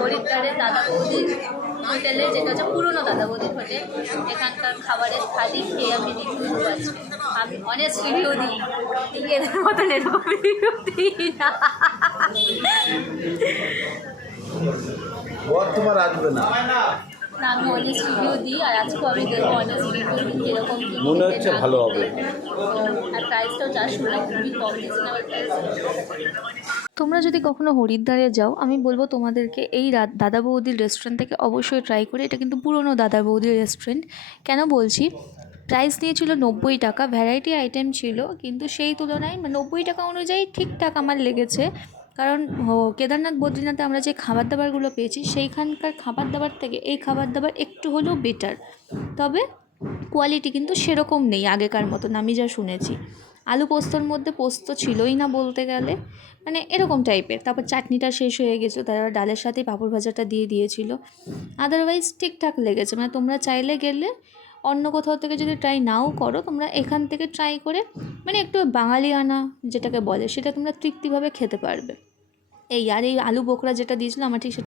হরিদ্বারে দাদা বৌদির হোটেলে, যেটা হচ্ছে পুরনো দাদা বৌদির হোটেল। এখানকার খাবারের থালি খেয়ে আমি রিভিউ আজকে, আমি অনেস্ট রিভিউ দিই, এদের মতন এরকম রিভিউ দিই না। তোমার আসবে না, আমি অনেস্ট রিভিউ দিই, আর আজকেও আমি দেবো অনেস্ট রিভিউ কীরকম কী মনে হচ্ছে ভালো হবে। আর প্রাইসটাও যা শুনলাম খুবই কম, রিজনেবল প্রাইস। তোমরা যদি কখনো হরিদ্বারে যাও, আমি বলবো তোমাদেরকে এই দাদা বৌদির রেস্টুরেন্ট থেকে অবশ্যই ট্রাই করে। এটা কিন্তু পুরনো দাদা বৌদির রেস্টুরেন্ট। কেন বলছি, প্রাইস নিয়েছিল 90 টাকা, ভ্যারাইটি আইটেম ছিল, কিন্তু সেই তুলনায় 90 টাকা অনুযায়ী ঠিকঠাক আমার লেগেছে। কারণ কেদারনাথ বদ্রীনাথে আমরা যে খাবার দাবারগুলো পেয়েছি, সেইখানকার খাবার দাবার থেকে এই খাবার দাবার একটু হলেও বেটার, তবে কোয়ালিটি কিন্তু সেরকম নেই আগেকার মতন আমি যা শুনেছি। আলু পোস্তর মধ্যে পোস্ত ছিলই না বলতে গেলে, মানে এরকম টাইপের। তারপর চাটনিটা শেষ হয়ে গেছিলো, তারা ডালের সাথেই পাঁপড় ভাজাটা দিয়ে দিয়েছিল। আদারওয়াইজ ঠিকঠাক লেগেছে। মানে তোমরা চাইলে গেলে, অন্য কোথাও থেকে যদি ট্রাই নাও করো, তোমরা এখান থেকে ট্রাই করে মানে একটু বাঙালিয়ানা যেটাকে বলে, সেটা তোমরা তৃপ্তিভাবে খেতে পারবে। এই আর এই আলু বোখরা যেটা দিয়েছিলো, আমার ঠিক